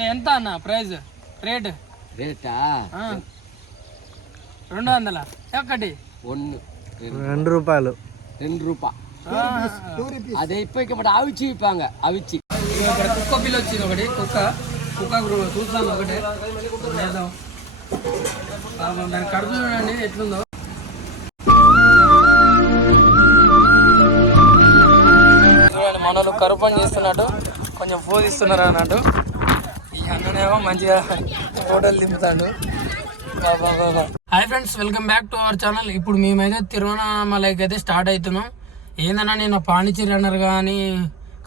ఎంత అన్న praise rate? రేటా 200 ఒకటి 2 రూపాయలు. అదే ఇప్పుడు అవిచ్చి ఇప్పాంగ అవిచ్చి ఇక్కడ కుక్క పిల్ల వచ్చింది ఒకటి కుక్క చూస్తాను ఒకటే లేదాం దాని కడుపు చూడండి ఎట్లుందో. చూడండి మనలు కరువు పని చేస్తున్నట్టు కొంచెం ఫోన్ ఇస్తున్నారు అన్నట్టు. ఈ అన్ననేమో మంచిగా ఫోటోలు దింపుతాడు. Hi friends, welcome back to our channel. ఇప్పుడు మేమైతే తిరువణమలైకి అయితే స్టార్ట్ అవుతున్నాం. ఏందన్నా నేను పాండిచేరి అన్నారు కానీ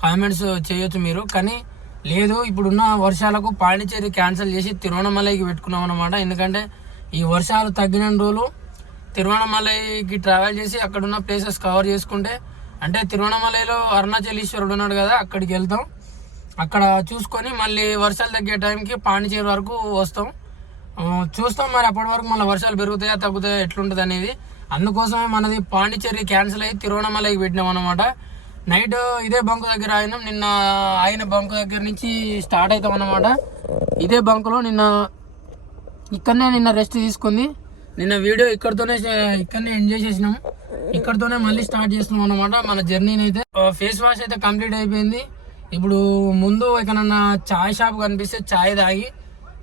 కామెంట్స్ చేయొచ్చు మీరు, కానీ లేదు ఇప్పుడున్న వర్షాలకు పాండిచేరి క్యాన్సిల్ చేసి తిరువణమలైకి పెట్టుకున్నాం అన్నమాట. ఎందుకంటే ఈ వర్షాలు తగ్గిన రోజులు తిరువణమలైకి ట్రావెల్ చేసి అక్కడున్న ప్లేసెస్ కవర్ చేసుకుంటే, అంటే తిరువణమలైలో అరుణాచలేశ్వరుడు ఉన్నాడు కదా, అక్కడికి వెళ్తాం. అక్కడ చూసుకొని మళ్ళీ వర్షాలు తగ్గే టైంకి పాండిచేరి వరకు వస్తాం. చూస్తాం మరి అప్పటి వరకు మళ్ళీ వర్షాలు పెరుగుతాయా తగ్గుతాయా ఎట్లుంటుంది అనేది. అందుకోసమే మనది పాండిచేరి క్యాన్సిల్ అయ్యి తిరువణమలైకి పెట్టినాం అన్నమాట. నైట్ ఇదే బంకు దగ్గర అయినాం. నిన్న ఆయన బంకు దగ్గర నుంచి స్టార్ట్ అవుతాం అన్నమాట. ఇదే బంకులో నిన్న రెస్ట్ తీసుకుంది. నిన్న వీడియో ఇక్కడనే ఎంజాయ్ చేసినాం. ఇక్కడతోనే మళ్ళీ స్టార్ట్ చేస్తున్నాం అన్నమాట మన జర్నీని. అయితే ఫేస్ వాష్ అయితే కంప్లీట్ అయిపోయింది. ఇప్పుడు ముందు ఎక్కడన్నా చాయ్ షాప్ కనిపిస్తే చాయ్ తాగి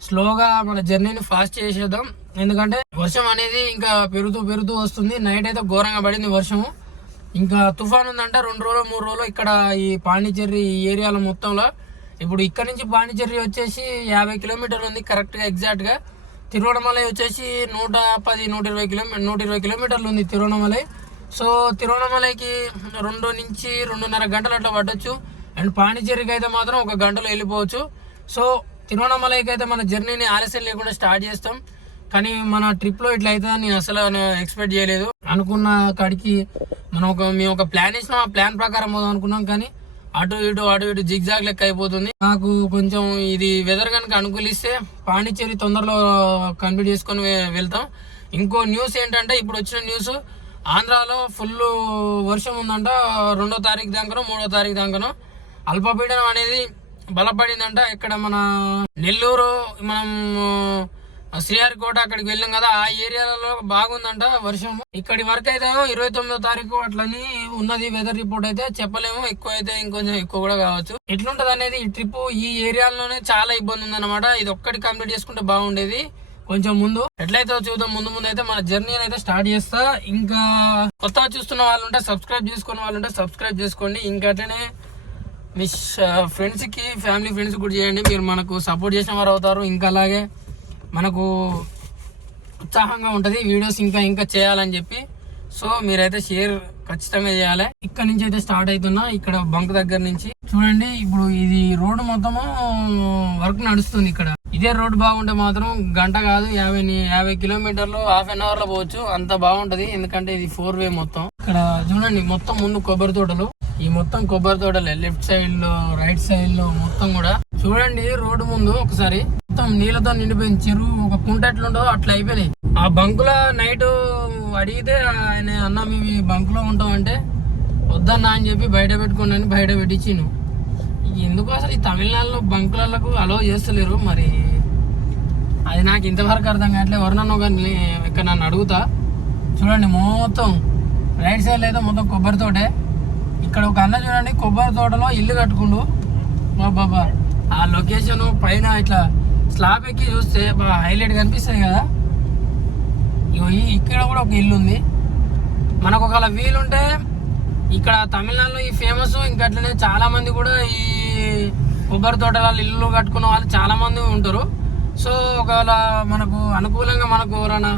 స్లోగా మన జర్నీని ఫాస్ట్ చేసేద్దాం. ఎందుకంటే వర్షం అనేది ఇంకా పెరుగుతూ వస్తుంది. నైట్ అయితే ఘోరంగా పడింది వర్షము. ఇంకా తుఫాన్ ఉందంట 2 రోజులు 3 రోజులు ఇక్కడ ఈ పాండిచేరి ఏరియాలో మొత్తంలో. ఇప్పుడు ఇక్కడ నుంచి పాండిచేరి వచ్చేసి 50 కిలోమీటర్లు ఉంది కరెక్ట్గా ఎగ్జాక్ట్గా. తిరువణమలై వచ్చేసి 120 కిలోమీటర్లు ఉంది తిరువణమలై. సో తిరువణమలైకి 2 నుంచి 2.5 గంటలు అట్లా పట్టొచ్చు. అండ్ పాండిచేరికి అయితే మాత్రం 1 గంటలో వెళ్ళిపోవచ్చు. సో తిరువణమలైకి అయితే మన జర్నీని ఆలస్యం లేకుండా స్టార్ట్ చేస్తాం. కానీ మన ట్రిప్లో ఇట్లా అవుతుందని నేను అసలు ఎక్స్పెక్ట్ చేయలేదు. అనుకున్న కాడికి మేము ఒక ప్లాన్ వేసినాం. ఆ ప్లాన్ ప్రకారం పోదాం అనుకున్నాం, కానీ అటు ఇటు జిగ్జాగ్ లెక్క అయిపోతుంది. నాకు కొంచెం ఇది వెదర్ కనుక అనుకూలిస్తే పాండిచేరి తొందరలో కంప్లీట్ చేసుకొని వెళ్తాం. ఇంకో న్యూస్ ఏంటంటే, ఇప్పుడు వచ్చిన న్యూస్ ఆంధ్రాలో ఫుల్ వర్షం ఉందంట. 2వ తారీఖు దాకానో 3వ తారీఖు దాకానో అల్పపీడనం అనేది బలపడిందంట. ఇక్కడ మన నెల్లూరు, మనం శ్రీహరికోట అక్కడికి వెళ్ళాం కదా, ఆ ఏరియాలలో బాగుందంట వర్షం. ఇక్కడి వరకు అయితే 29వ తారీఖు అట్లని ఉన్నది వెదర్ రిపోర్ట్. అయితే చెప్పలేము, ఎక్కువ అయితే ఇంకొంచెం ఎక్కువ కూడా కావచ్చు. ఎట్లుంటది అనేది ఈ ట్రిప్ ఈ ఏరియాలోనే చాలా ఇబ్బంది ఉందన్నమాట. ఇది ఒక్కటి కంప్లీట్ చేసుకుంటే బాగుండేది. కొంచెం ముందు ఎట్లయితే చూద్దాం. ముందు అయితే మన జర్నీ అయితే స్టార్ట్ చేస్తా. ఇంకా కొత్తగా చూస్తున్న వాళ్ళు ఉంటే సబ్స్క్రైబ్ చేసుకున్న వాళ్ళు ఉంటే సబ్స్క్రైబ్ చేసుకోండి. ఇంకా అట్లనే మీ ఫ్రెండ్స్కి ఫ్యామిలీ ఫ్రెండ్స్ కూడా చేయండి. మీరు మనకు సపోర్ట్ చేసిన వారు అవుతారు. ఇంకా అలాగే మనకు ఉత్సాహంగా ఉంటుంది వీడియోస్ ఇంకా చేయాలని చెప్పి. సో మీరైతే షేర్ ఖచ్చితంగా చేయాలి. ఇక్కడ నుంచి అయితే స్టార్ట్ అవుతున్నా. ఇక్కడ బంక్ దగ్గర నుంచి చూడండి. ఇప్పుడు ఇది రోడ్డు మొత్తము వర్క్ నడుస్తుంది. ఇక్కడ ఇదే రోడ్ బాగుంటే మాత్రం గంట కాదు 50 కిలోమీటర్లు ½ an hour లో పోవచ్చు. అంత బాగుంటది. ఎందుకంటే ఇది 4 వే మొత్తం. ఇక్కడ చూడండి మొత్తం ముందు కొబ్బరి తోటలు. ఈ మొత్తం కొబ్బరి తోటలే. లెఫ్ట్ సైడ్ లో రైట్ సైడ్ లో మొత్తం కూడా చూడండి. రోడ్డు ముందు ఒకసారి మొత్తం నీళ్ళతో నిండిపోయింది. చెరువు ఒక కుంట ఎట్లుంటో అట్లా అయిపోయినాయి. ఆ బంకులో నైట్ అడిగితే ఆయన అన్న మేము ఈ బంకులో ఉంటాం అంటే వద్దన్నా అని చెప్పి బయట పెట్టుకోండి బయట పెట్టించిను. ఎందుకు అసలు ఈ తమిళనాడులో బంకులకు అలౌ చేస్తలేరు మరి, అది నాకు ఇంతవరకు అర్థం కావట్లేదు. ఎవరినన్నా కానీ ఇక్కడ నన్ను అడుగుతా. చూడండి మొత్తం రైట్ సైడ్ అయితే మొత్తం కొబ్బరి తోటే. ఇక్కడ ఒక అన్న చూడండి కొబ్బరి తోటలో ఇల్లు కట్టుకుండు. బాబా ఆ లొకేషన్ పైన ఇట్లా స్లాబ్ ఎక్కి చూస్తే బాగా హైలైట్ కనిపిస్తుంది కదా. ఇక్కడ కూడా ఒక ఇల్లు ఉంది. మనకు ఒకవేళ వీలుంటే ఇక్కడ తమిళనాడులో ఈ ఫేమస్. ఇంకా అట్లనే చాలా మంది కూడా ఈ కొబ్బరి తోటలలో ఇల్లు కట్టుకున్న వాళ్ళు చాలా మంది ఉంటారు. సో ఒకవేళ మనకు అనుకూలంగా మనకు ఎవరైనా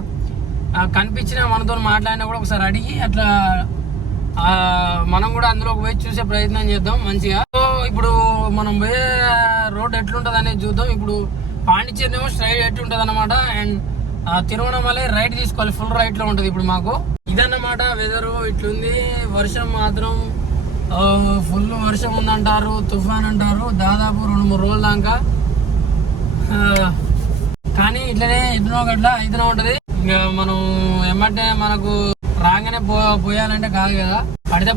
కనిపించినా మనతో మాట్లాడినా కూడా ఒకసారి అడిగి అట్లా మనం కూడా అందులోకి పోయి చూసే ప్రయత్నం చేద్దాం మంచిగా. సో ఇప్పుడు మనం పోయే రోడ్ ఎట్లుంటుంది అనేది చూద్దాం. ఇప్పుడు పాండిచేరి ఏమో స్ట్రైట్ ఎట్లుంటుంది అనమాట. అండ్ తిరువణమలై రైట్ తీసుకోవాలి. ఫుల్ రైట్ లో ఉంటుంది ఇప్పుడు మాకు. ఇదన్నమాట వెదరు ఇట్లుంది. వర్షం మాత్రం ఫుల్ వర్షం ఉందంటారు, తుఫాన్ అంటారు. దాదాపు 2-3 రోజుల దాకా. కానీ ఇట్లనే ఎట్లా అయితేనే ఉంటది. ఇంకా మనం ఏమంటే మనకు రాగానే పోయాలంటే కాదు కదా.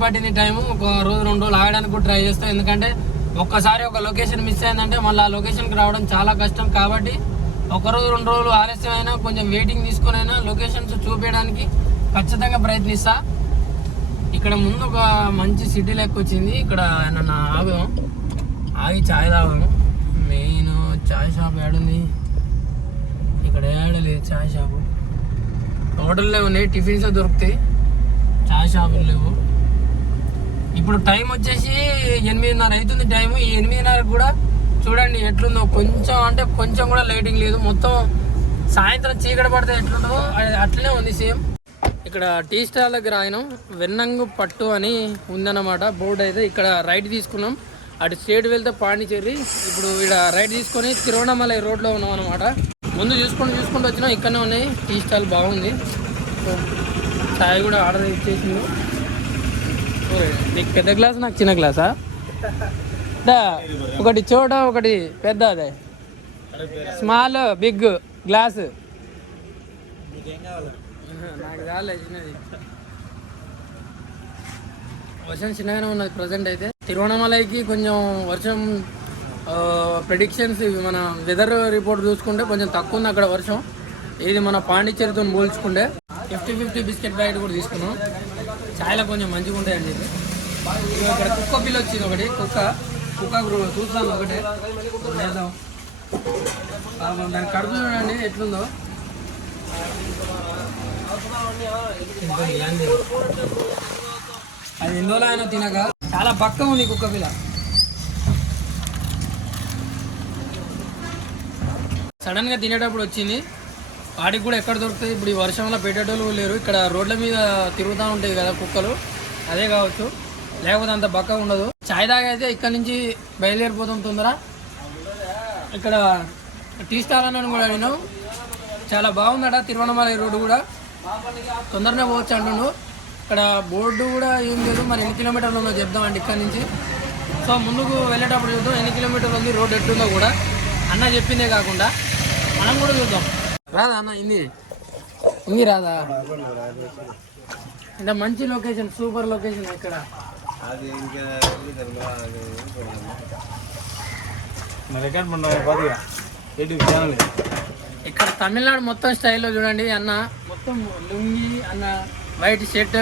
పట్టింది టైము. ఒక రోజు 2 రోజులు ఆగడానికి కూడా ట్రై చేస్తాం. ఎందుకంటే ఒక్కసారి ఒక లొకేషన్ మిస్ అయిందంటే మళ్ళీ ఆ లొకేషన్కి రావడం చాలా కష్టం. కాబట్టి ఒకరోజు 2 రోజులు ఆలస్యమైనా కొంచెం వెయిటింగ్ తీసుకొని అయినా లొకేషన్స్ చూపించడానికి ఖచ్చితంగా ప్రయత్నిస్తా. ఇక్కడ ముందు ఒక మంచి సిటీ లెక్క వచ్చింది. ఇక్కడ నన్ను ఆగి ఛాయ్ తాగాము. మెయిన్ ఛాయ్ షాప్ ఏడుంది? ఇక్కడ ఏడలేదు ఛాయ్ షాపు. హోటల్లో ఉన్నాయి, టిఫిన్స్ దొరుకుతాయి, ఛాయ్ షాపులు లేవు. ఇప్పుడు టైం వచ్చేసి 8:30 అవుతుంది టైము. ఈ 8:30 కూడా చూడండి ఎట్లుందో. కొంచెం అంటే కొంచెం కూడా లైటింగ్ లేదు. మొత్తం సాయంత్రం చీకటి పడితే ఎట్లుంటుందో అట్లనే ఉంది సేమ్. ఇక్కడ టీ స్టాల్ దగ్గర ఆయన వెన్నంగు పట్టు అని ఉందన్నమాట బోర్డు. అయితే ఇక్కడ రైట్ తీసుకున్నాం. అటు స్టేట్ వెళ్తే పాండిచేరి. ఇప్పుడు ఇక్కడ రైట్ తీసుకొని తిరువణమలై రోడ్లో ఉన్నాం అనమాట. ముందు చూసుకుంటూ వచ్చినాం. ఇక్కడనే ఉన్నాయి టీ స్టాల్, బాగుంది. చాయ్ కూడా ఆర్డర్ ఇచ్చేసింది. నీకు పెద్ద గ్లాస్, నాకు చిన్న గ్లాసా? ఒకటి చోట, ఒకటి పెద్ద, అదే స్మాల్ బిగ్ గ్లాస్. నాకు చాలే చిన్నది. వర్షం చిన్నగానే ఉన్నది ప్రజెంట్. అయితే తిరువణమలైకి కొంచెం వర్షం ప్రెడిక్షన్స్ మన వెదర్ రిపోర్ట్ చూసుకుంటే కొంచెం తక్కువ ఉంది అక్కడ వర్షం. ఇది మన పాండిచ్చేరితో పోల్చుకుంటే 50-50 బిస్కెట్ ప్యాకెట్ కూడా తీసుకున్నాం. ఛాయ్లో కొంచెం మంచిగా ఉంటాయండి. ఇక్కడ కుక్క పిల్ల వచ్చింది ఒకటి. కుక్క చూస్తాను ఒకటే చేద్దాం. దాని కడుపు చూడండి ఎట్లుందో. అది ఎందులో అయినా తినక చాలా పక్క ఉంది కుక్క పిల్ల. సడన్ గా తినేటప్పుడు వచ్చింది. వాటికి కూడా ఎక్కడ దొరుకుతుంది? ఇప్పుడు ఈ వర్షంలో పెట్టేటోళ్ళు లేరు. ఇక్కడ రోడ్ల మీద తిరుగుతూ ఉంటాయి కదా కుక్కలు, అదే కావచ్చు. లేకపోతే అంత బక్క ఉండదు. చాయ్ తాగైతే ఇక్కడ నుంచి బయలుదేరిపోతాం తొందర. ఇక్కడ టీ స్టాల్ అని కూడా నేను చాలా బాగుందట తిరువణమలై రోడ్డు కూడా. తొందరనే పోవచ్చు అంటుండు. ఇక్కడ బోర్డు కూడా ఏం లేదు. మరి ఎన్ని కిలోమీటర్లు ఉందో చెప్దామండి ఇక్కడ నుంచి. సో ముందుకు వెళ్ళేటప్పుడు చూద్దాం ఎన్ని కిలోమీటర్లు ఉంది, రోడ్డు ఎట్లుందో కూడా. అన్న చెప్పిందే కాకుండా మనం కూడా చూద్దాం. రాదా అన్న? ఇంది రాదా? అంటే మంచి లొకేషన్, సూపర్ లొకేషన్. ఇక్కడ ఇక్కడ తమిళనాడు మొత్తం స్టైల్లో చూడండి అన్న. మొత్తం లుంగి అన్న, వైట్ షర్ట్.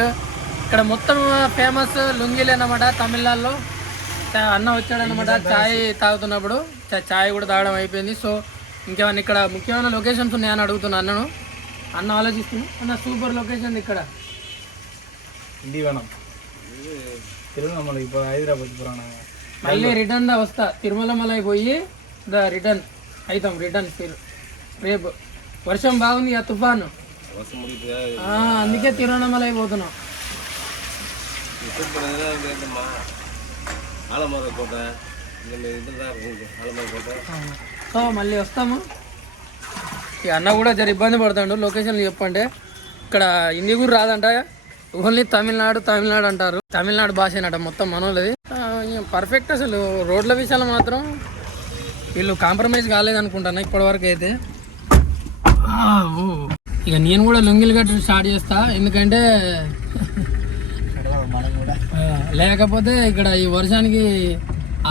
ఇక్కడ మొత్తం ఫేమస్ లుంగీలు అన్నమాట తమిళనాడులో. అన్న వచ్చాడనమాట చాయ్ తాగుతున్నప్పుడు. చాయ్ కూడా తాగడం అయిపోయింది. సో ఇంకేమన్నా ఇక్కడ ముఖ్యమైన లొకేషన్స్ ఉన్నాయని అడుగుతున్నా అన్నను. అన్న ఆలోచిస్తుంది. అన్న సూపర్ లొకేషన్ ఇక్కడ. మళ్ళీ రిటర్న్ దా వస్తా. తిరుమలమలై పోయి రిటర్న్ అవుతాం. రిటర్న్ రేపు వర్షం బాగుంది ఆ తుఫాను, అందుకే తిరువణమలై పోతున్నాం. సో మళ్ళీ వస్తాము. ఈ అన్న కూడా జర ఇబ్బంది పడతాడు లొకేషన్లు చెప్పంటే. ఇక్కడ హిందీ కూడా రాదంట, ఓన్లీ తమిళనాడు అంటారు. తమిళనాడు భాషేనట మొత్తం మనోళ్ళది. పర్ఫెక్ట్. అసలు రోడ్ల విషయాలు మాత్రం వీళ్ళు కాంప్రమైజ్ కాలేదనుకుంటాను ఇప్పటివరకు అయితే. ఇక నేను కూడా లొంగిలు కట్టి స్టార్ట్ చేస్తా. ఎందుకంటే లేకపోతే ఇక్కడ ఈ వర్షానికి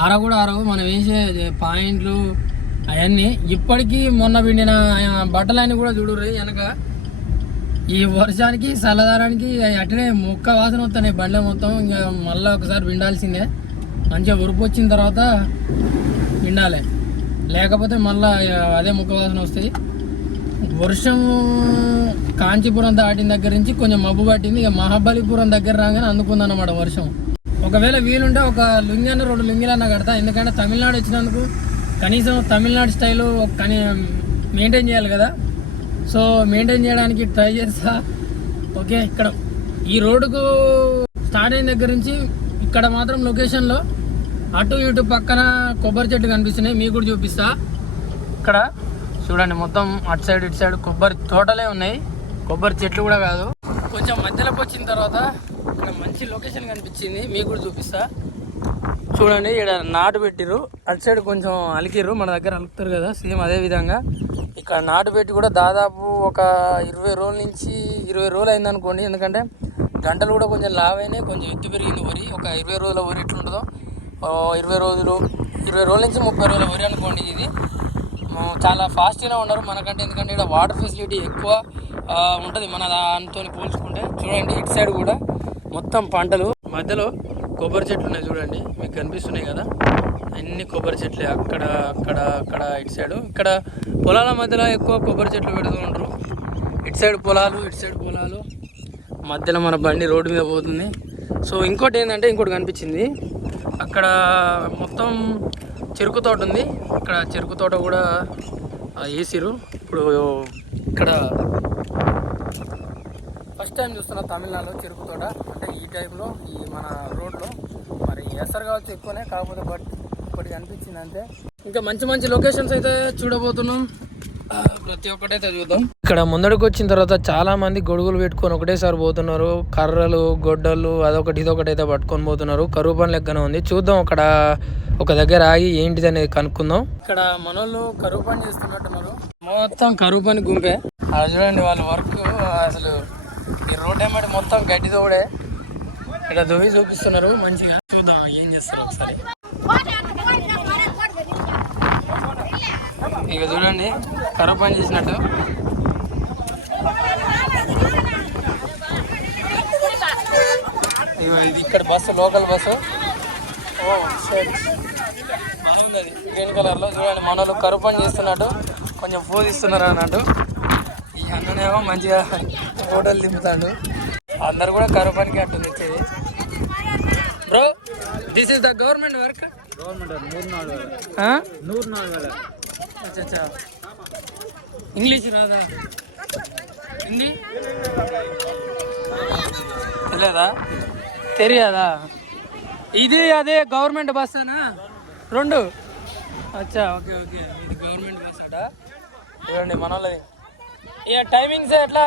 ఆరవు. మనం వేసే పాయింట్లు అవన్నీ ఇప్పటికీ మొన్న పిండిన బట్టలన్నీ కూడా చూడుర్రి వెనక. ఈ వర్షానికి చల్లదారానికి అట్లనే మొక్క వాసన వస్తున్నాయి బండ్ల మొత్తం. ఇంకా మళ్ళీ ఒకసారి పిండాల్సిందే. మంచిగా ఉరుపు వచ్చిన తర్వాత పిండాలి, లేకపోతే మళ్ళీ అదే మొక్క వాసన వస్తాయి. వర్షం కాంచీపురం దాటిన దగ్గర నుంచి కొంచెం మబ్బు పట్టింది. ఇక మహాబలిపురం దగ్గర రాగానే అందుకుందన్నమాట వర్షం. ఒకవేళ వీలుంటే ఒక లుంగి అన్న 2 లుంగిలన్నా కడతా. ఎందుకంటే తమిళనాడు వచ్చినందుకు కనీసం తమిళనాడు స్టైలు మెయింటైన్ చేయాలి కదా. సో మెయింటైన్ చేయడానికి ట్రై చేస్తా. ఓకే, ఇక్కడ ఈ రోడ్డుకు స్టార్ట్ అయిన దగ్గర నుంచి ఇక్కడ మాత్రం లొకేషన్లో అటు ఇటు పక్కన కొబ్బరి చెట్టు కనిపిస్తున్నాయి. మీకు కూడా చూపిస్తా. ఇక్కడ చూడండి మొత్తం అటు సైడ్ ఇటు సైడ్ కొబ్బరి తోటలే ఉన్నాయి, కొబ్బరి చెట్లు కూడా కాదు. కొంచెం మధ్యలోకి వచ్చిన తర్వాత ఇక్కడ మంచి లొకేషన్ కనిపించింది, మీకు కూడా చూపిస్తా. చూడండి ఇక్కడ నాటు పెట్టిర్రు, అటు సైడ్ కొంచెం అలికిర్రు, మన దగ్గర అలుకుతారు కదా సేమ్ అదే విధంగా ఇక్కడ నాటు పెట్టి కూడా దాదాపు ఒక 20 రోజుల నుంచి 20 రోజులు అయింది అనుకోండి. ఎందుకంటే గంటలు కూడా కొంచెం లావైనాయి, కొంచెం ఎత్తు పెరిగింది వరి. ఒక 20 రోజుల వరి ఎట్లుంటుందో 20 రోజులు 20 రోజుల నుంచి 30 రోజుల వరి అనుకోండి. ఇది చాలా ఫాస్ట్గానే ఉన్నారు మనకంటే, ఎందుకంటే ఇక్కడ వాటర్ ఫెసిలిటీ ఎక్కువ ఉంటుంది మన దాంతో పోల్చుకుంటే. చూడండి ఇటు సైడ్ కూడా మొత్తం పంటలు, మధ్యలో కొబ్బరి చెట్లు ఉన్నాయి చూడండి, మీకు కనిపిస్తున్నాయి కదా, అన్ని కొబ్బరి చెట్లే. అక్కడ అక్కడ అక్కడ ఇటు సైడు, ఇక్కడ పొలాల మధ్యలో ఎక్కువ కొబ్బరి చెట్లు పెడుతూ ఉంటారు. ఇటు సైడ్ పొలాలు, ఇటు సైడ్ పొలాలు, మధ్యలో మన బండి రోడ్డు మీద పోతుంది. సో ఇంకోటి ఏంటంటే, ఇంకోటి కనిపించింది, అక్కడ మొత్తం చెరుకు తోట ఉంది. ఇక్కడ చెరుకు తోట కూడా వేసిరు. ఇప్పుడు ఇక్కడ ఫస్ట్ టైం చూస్తున్నా తమిళనాడులో చెరుకు తోట, అంటే ఈ టైప్లో ఈ మన రోడ్లో. మరి వేస్తారు కావచ్చు ఎక్కువనే, కాకపోతే బట్ ఇప్పటికి అనిపించింది అంతే. ఇంకా మంచి మంచి లొకేషన్స్ అయితే చూడబోతున్నాం, ప్రతి ఒక్కటైతే చూద్దాం. ఇక్కడ ముందడికి వచ్చిన తర్వాత చాలా మంది గొడుగులు పెట్టుకొని ఒకటేసారి పోతున్నారు. కర్రలు, గొడ్డలు, అదొకటి ఇదొకటి అయితే పట్టుకొని పోతున్నారు. కరువు పని లెక్కన ఉంది. చూద్దాం అక్కడ ఒక దగ్గర ఆగి ఏంటిది అనేది కనుక్కుందాం. ఇక్కడ మనోళ్ళు కరువు పని చేస్తున్నట్టున్నారు, మొత్తం కరువు పని గుంపే. అలా చూడండి వాళ్ళ వర్క్. అసలు ఈ రోడ్ ఏమంటే మొత్తం గడ్డి తోడే, ఇక్కడ దువ్వి చూపిస్తున్నారు మంచిగా. చూద్దాం ఏం చేస్తారు ఒకసారి. ఇక చూడండి కరువు పని చేసినట్టు. ఇది ఇక్కడ బస్సు, లోకల్ బస్సు. బాగుంది అది, గ్రీన్ కలర్లో. చూడండి మనోళ్ళు కరువు పని చేస్తున్నట్టు, కొంచెం ఫోజ్ ఇస్తున్నారు అన్నట్టు. ఈ అన్ననేమో మంచిగా ఫోటోలు దింపుతాడు. అందరు కూడా కరువు పనికి అట్టుంది వచ్చేది. Bro, this is the government work. अच्छा ఇంగ్లీష్ రాదా? హిందీ తెలియదా? తెలియదా? ఇది అదే గవర్నమెంట్ బస్ అనా? రెండు. అచ్చా, ఓకే ఓకే, ఇది గవర్నమెంట్ బస్ అట. చూడండి మన వాళ్ళది. ఇక టైమింగ్స్ ఎట్లా?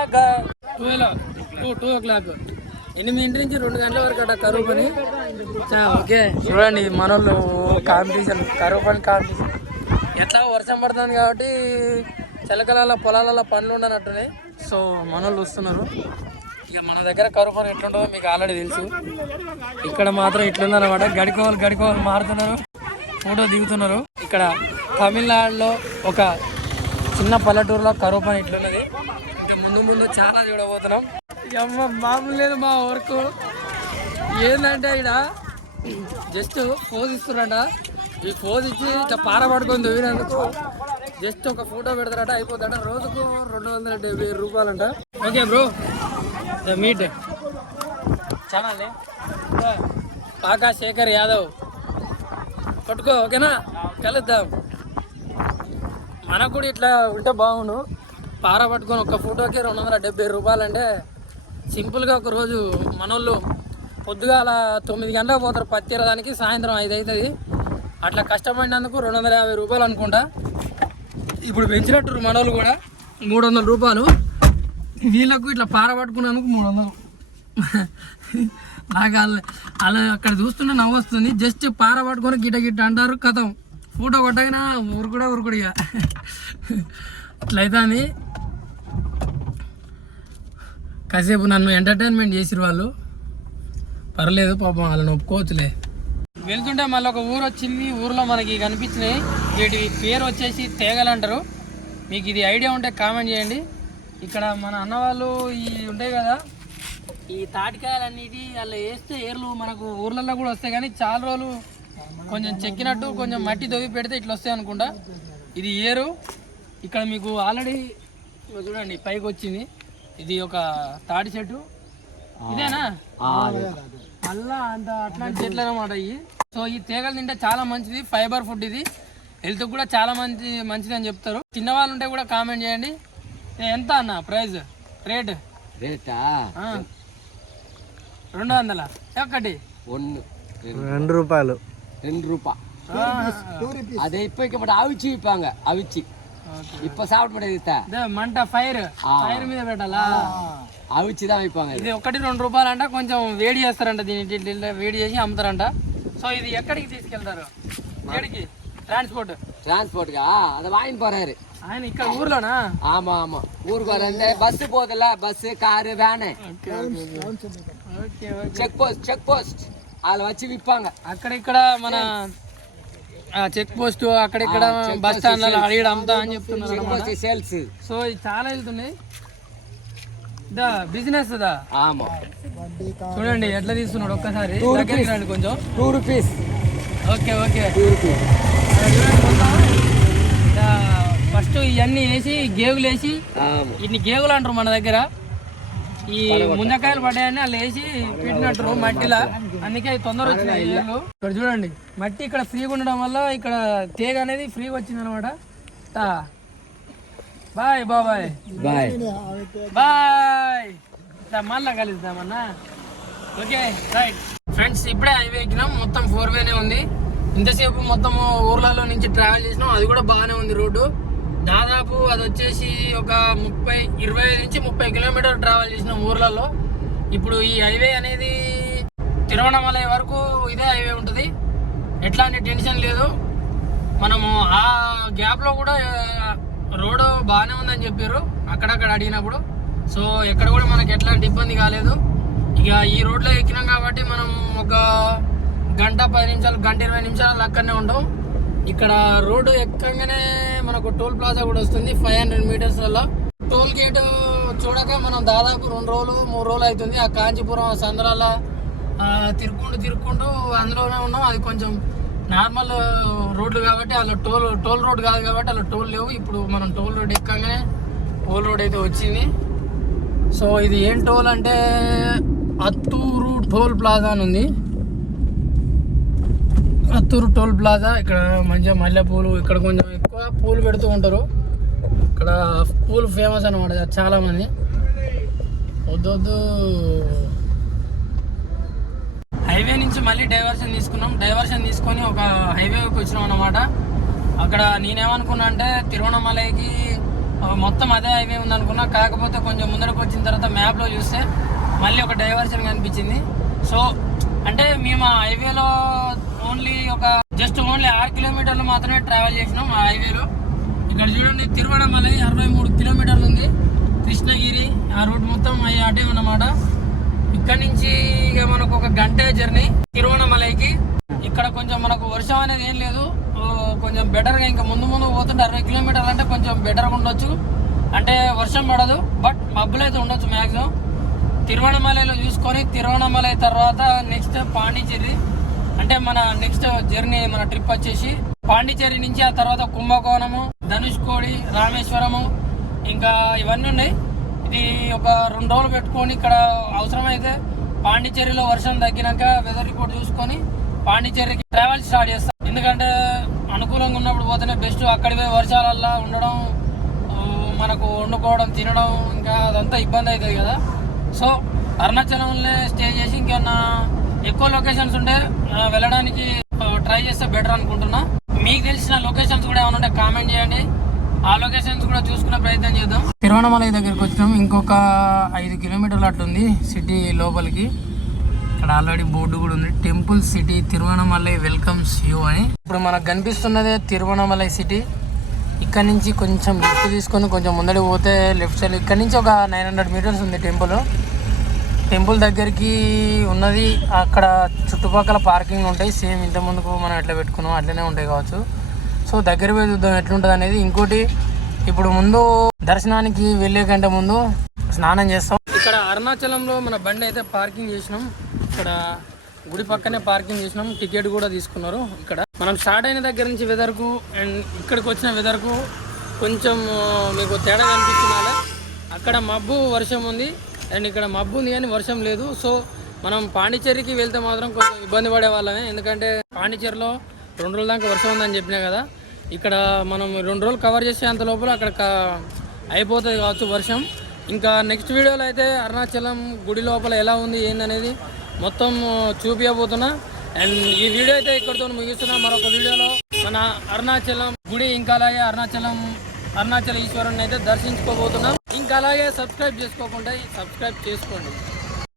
2 o'clock, 8 నుంచి 2 గంటల వరకు అట కరువు పని. ఓకే, చూడండి మన వాళ్ళు కాంపిటీషన్, కరువు పని కాంపిటీషన్. ఎట్లా వర్షం పడుతుంది కాబట్టి చిలకల పొలాలలో పనులు ఉండనట్టున్నాయి. సో మనోళ్ళు వస్తున్నారు. ఇక మన దగ్గర కరువు పని ఎట్లుంటుందో మీకు ఆల్రెడీ తెలుసు. ఇక్కడ మాత్రం ఇట్లుందన్నమాట. గడికోవాలి మారుతున్నారు, ఫోటో దిగుతున్నారు. ఇక్కడ తమిళనాడులో ఒక చిన్న పల్లెటూరులో కరువు పని ఇట్లున్నది. ఇంకా ముందు చాలా చూడబోతున్నాం. అమ్మ మామూలు లేదు మా వర్క్. ఏంటంటే ఇక్కడ జస్ట్ ఫోజ్ ఇస్తున్నారట. ఈ ఫోజ్ ఇచ్చి ఇట్లా పార పడుకొని దువ్వినందుకు జస్ట్ ఒక ఫోటో పెడతారట, అయిపోతాడ. రోజుకు 270 రూపాయలంట. Okay bro, the meet channel Kaka Shekhar Yadav పట్టుకో, ఓకేనా? కలుద్దాం. మనకు కూడా ఇట్లా ఉంటే బాగుండు. పార పట్టుకొని ఒక్క ఫోటోకి 270 రూపాయలంటే సింపుల్గా ఒక రోజు మనోళ్ళు పొద్దుగాల 9 గంటలకు పోతారు పత్తి ఎరడానికి, సాయంత్రం 5 అవుతుంది. అట్లా కష్టపడినందుకు 250 రూపాయలు అనుకుంటా. ఇప్పుడు పెంచినట్టు మనోళ్ళు కూడా 300 రూపాయలు. వీళ్ళకు ఇట్లా పార పట్టుకున్నందుకు 300. నాకు అలా అక్కడ చూస్తుంటే నవ్వు వస్తుంది. జస్ట్ పార పట్టుకొని గిట్ట అంటారు, కథం ఫోటో కొట్టగినా ఊరుకుడు ఇక అట్లయితే. కాసేపు నన్ను ఎంటర్టైన్మెంట్ చేసిరు వాళ్ళు, పర్లేదు పాపం, వాళ్ళని ఒప్పుకోవచ్చులే. వెళ్తుంటే మళ్ళీ ఒక ఊరు వచ్చింది. ఊర్లో మనకి కనిపించినాయి. వీటి పేరు వచ్చేసి తేగలు అంటారు. మీకు ఇది ఐడియా ఉంటే కామెంట్ చేయండి. ఇక్కడ మన అన్న వాళ్ళు ఈ ఉంటాయి కదా, ఈ తాటికాయలు అనేది అలా వేస్తే ఏర్లు మనకు ఊర్లలో కూడా వస్తాయి. కానీ చాలా రోజులు కొంచెం చెక్కినట్టు కొంచెం మట్టి దొవి పెడితే ఇట్లా వస్తాయి అనుకుంటా. ఇది ఏరు. ఇక్కడ మీకు ఆల్రెడీ చూడండి పైకి వచ్చింది. ఇది ఒక తాటి చెట్టు. ఇదేనా? మళ్ళా అంత అట్లాంటి చెట్లు అన్నమాట ఇవి. సో ఈ తీగలు తింటే చాలా మంచిది, ఫైబర్ ఫుడ్. ఇది హెల్త్ కూడా చాలా మంచిది అని చెప్తారు. చిన్న వాళ్ళు ఉంటే కూడా కామెంట్ చేయండి. ఎంత అన్న ప్రైస్? రేటా 200 ఒకటి, 2 రూపాయలు. అదే ఇప్పుడు అవిచి ఇప్పాంగ, అవిచి இப்ப சாப்பிட முடியாது. మంట ఫైర్ మీద పెట్టాలా? అవిచిదా ఇప్పాంగ. ఇది 1-2 రూపాయలంట. కొంచెం వేడి చేస్తారంట, దీన్ని వేడి చేసి అమ్ముతారంట. సో ఇది ఎక్కడికి తీసుకెళ్తారు? ఎక్కడికి? ట్రాన్స్పోర్ట్ గా அதை வாங்கிட்டு போறாரு ఆయన. ఇక్కడ ఊర్లోనా? ஆமா ஊருக்கு வரேன். பஸ் போதில்ல, bus car van. Check post వాళ్ళు వచ్చి విప్పాంగ. అక్కడిక్కడ మన చెక్ పోస్ట్ అక్కడిక్కడ బస్ స్టాండ్ అడిగి అమ్ముతా అని చెప్తున్నారు అన్నమాట. సేల్స్. సో ఇది చాలా వెళ్తున్నాయి బిజినెస్ దా. చూడండి ఎట్లా తీస్తున్నాడు ఒక్కసారి దగ్గరికి రండి కొంచెం. 2 rupees. Okay okay 2 rupees. First ఇవన్నీ వేసి గేగులు వేసి ఇన్ని గేగులు అంటారు మన దగ్గర. ఈ ముంజకాయలు పడ్డాయని వాళ్ళు వేసి పెట్టినట్టు మట్టిలా, అందుకే తొందర వచ్చినాయి ఏళ్ళు. ఇక్కడ చూడండి మట్టి ఇక్కడ ఫ్రీగా ఉండడం వల్ల ఇక్కడ తేగ అనేది ఫ్రీగా వచ్చింది అనమాట. బాయ్ బాబాయ్ బాయ్ బాయ్, మళ్ళా కలుద్దామన్నా. ఓకే రైట్ ఫ్రెండ్స్, ఇప్పుడే హైవే ఎక్కినాం. మొత్తం 4 వేనే ఉంది. ఇంతసేపు మొత్తం ఊర్లలో నుంచి ట్రావెల్ చేసినాం, అది కూడా బాగానే ఉంది రోడ్డు. దాదాపు అది వచ్చేసి ఒక 25 నుంచి 30 కిలోమీటర్లు ట్రావెల్ చేసినాం ఊర్లలో. ఇప్పుడు ఈ హైవే అనేది తిరువణమలై వరకు ఇదే హైవే ఉంటుంది, ఎట్లాంటి టెన్షన్ లేదు. మనము ఆ గ్యాప్లో కూడా రోడ్ బాగానే ఉందని చెప్పారు అక్కడక్కడ అడిగినప్పుడు. సో ఎక్కడ కూడా మనకి ఎట్లాంటి ఇబ్బంది కాలేదు. ఇక ఈ రోడ్లో ఎక్కినాం కాబట్టి మనం ఒక గంట 10 నిమిషాలు, గంట 20 నిమిషాలు అక్కడనే ఉంటాం. ఇక్కడ రోడ్డు ఎక్కగానే మనకు టోల్ ప్లాజా కూడా వస్తుంది 500 మీటర్స్లలో. టోల్ గేట్ చూడక మనం దాదాపు 2 రోజులు 3 రోజులు అవుతుంది. ఆ కాంచీపురం సంద్రాల తిరుక్కుంటూ అందులోనే ఉన్నాం. అది కొంచెం నార్మల్ రోడ్లు కాబట్టి అలా టోల్ రోడ్ కాదు కాబట్టి అలా టోల్ లేవు. ఇప్పుడు మనం టోల్ రోడ్ ఎక్కగానే టోల్ రోడ్ అయితే వచ్చింది. సో ఇది ఏం టోల్ అంటే అత్తూరు టోల్ ప్లాజా అని ఉంది. Atturu toll plaza. ఇక్కడ మంచిగా మల్లెపూలు, ఇక్కడ కొంచెం ఎక్కువ పూలు పెడుతూ ఉంటారు. ఇక్కడ పూలు ఫేమస్ అనమాట చాలా మంది. వద్దొద్దు హైవే నుంచి మళ్ళీ డైవర్షన్ తీసుకున్నాం. డైవర్షన్ తీసుకొని ఒక హైవేకి వచ్చినాం అన్నమాట. అక్కడ నేనేమనుకున్నా అంటే తిరువణమలైకి మొత్తం అదే హైవే ఉందనుకున్నా. కాకపోతే కొంచెం ముందరకు వచ్చిన తర్వాత మ్యాప్లో చూస్తే మళ్ళీ ఒక డైవర్షన్ కనిపించింది. సో అంటే మేము ఆ హైవేలో ఓన్లీ 6 కిలోమీటర్లు మాత్రమే ట్రావెల్ చేసినాం ఆ హైవేలో. ఇక్కడ చూడండి తిరువణమలై 63 కిలోమీటర్లు ఉంది. కృష్ణగిరి ఆ రూట్ మొత్తం అటే అన్నమాట. ఇక్కడ నుంచి ఇక మనకు ఒక గంటే జర్నీ తిరువణమలైకి. ఇక్కడ కొంచెం మనకు వర్షం అనేది ఏం లేదు, కొంచెం బెటర్గా ఇంకా ముందు పోతుంటే 60 కిలోమీటర్లు అంటే కొంచెం బెటర్గా ఉండొచ్చు. అంటే వర్షం పడదు, బట్ మబ్బులు అయితే ఉండొచ్చు మ్యాక్సిమం. తిరువణమలైలో చూసుకొని తిరువణమలై తర్వాత నెక్స్ట్ పాండిచ్చేరి. అంటే మన నెక్స్ట్ జర్నీ మన ట్రిప్ వచ్చేసి పాండిచ్చేరి నుంచి ఆ తర్వాత కుంభకోణము, ధనుష్కోడి, రామేశ్వరము, ఇంకా ఇవన్నీ ఉన్నాయి. ఇది ఒక 2 రోజులు పెట్టుకొని ఇక్కడ అవసరమైతే పాండిచ్చేరిలో వర్షం తగ్గినాక వెదర్ రిపోర్ట్ చూసుకొని పాండిచ్చేరికి ట్రావెల్ స్టార్ట్ చేస్తాం. ఎందుకంటే అనుకూలంగా ఉన్నప్పుడు పోతేనే బెస్ట్. అక్కడి వర్షాలల్లో ఉండడం, మనకు వండుకోవడం, తినడం ఇంకా అదంతా ఇబ్బంది అవుతుంది కదా. సో అరుణాచలంలో స్టే చేసి ఇంకేమన్నా ఎక్కువ లొకేషన్స్ ఉంటే వెళ్ళడానికి ట్రై చేస్తే బెటర్ అనుకుంటున్నా. మీకు తెలిసిన లొకేషన్స్ కూడా ఏమైనా ఉంటే కామెంట్ చేయండి, ఆ లొకేషన్స్ కూడా చూసుకునే ప్రయత్నం చేద్దాం. తిరువణమలై దగ్గరికి వచ్చినాం. ఇంకొక 5 కిలోమీటర్లు అట్లుంది సిటీ లోపలికి. ఇక్కడ ఆల్రెడీ బోర్డు కూడా ఉంది, temple city Tiruvannamalai welcomes you అని. ఇప్పుడు మనకు కనిపిస్తున్నదే తిరువణమలై సిటీ. ఇక్కడ నుంచి కొంచెం లెఫ్ట్ తీసుకొని కొంచెం ముందడి పోతే లెఫ్ట్ సైడ్ ఇక్కడ నుంచి ఒక 900 మీటర్స్ ఉంది టెంపుల్ దగ్గరికి ఉన్నది. అక్కడ చుట్టుపక్కల పార్కింగ్ ఉంటాయి, సేమ్ ఇంత ముందుకు మనం ఎట్లా పెట్టుకున్నాం అట్లనే ఉంటాయి కావచ్చు. సో దగ్గర పోయి చూద్దాం ఎట్లుంటుంది అనేది. ఇంకోటి, ఇప్పుడు ముందు దర్శనానికి వెళ్ళే కంటే ముందు స్నానం చేస్తాం. ఇక్కడ అరుణాచలంలో మన బండి అయితే పార్కింగ్ చేసినాం. ఇక్కడ గుడి పక్కనే పార్కింగ్ చేసినాం, టికెట్ కూడా తీసుకున్నారు. ఇక్కడ మనం స్టార్ట్ అయిన దగ్గర నుంచి వెదర్కు అండ్ ఇక్కడికి వచ్చిన వెదర్కు కొంచెం మీకు తేడా కనిపిస్తున్నా. అక్కడ మబ్బు వర్షం ఉంది అండ్ ఇక్కడ మబ్బు ఉంది కానీ వర్షం లేదు. సో మనం పాండిచ్చేరికి వెళ్తే మాత్రం కొంచెం ఇబ్బంది పడే వాళ్ళమే, ఎందుకంటే పాండిచ్చేరిలో 2 రోజుల దాకా వర్షం ఉందని చెప్పినా కదా. ఇక్కడ మనం 2 రోజులు కవర్ చేసే అంత లోపల అక్కడ అయిపోతుంది కావచ్చు వర్షం. ఇంకా నెక్స్ట్ వీడియోలో అయితే అరుణాచలం గుడి లోపల ఎలా ఉంది ఏందనేది మొత్తం చూపించబోతున్నా. అండ్ ఈ వీడియో అయితే ఇక్కడితో ముగిస్తున్నా. మరొక వీడియోలో మన అరుణాచలం గుడి ఇంకా అలాగే అరుణాచల ఈశ్వరుని అయితే దర్శించుకోబోతున్నాం. ఇంకా అలాగే సబ్స్క్రైబ్ చేసుకోకుండా సబ్స్క్రైబ్ చేసుకోండి.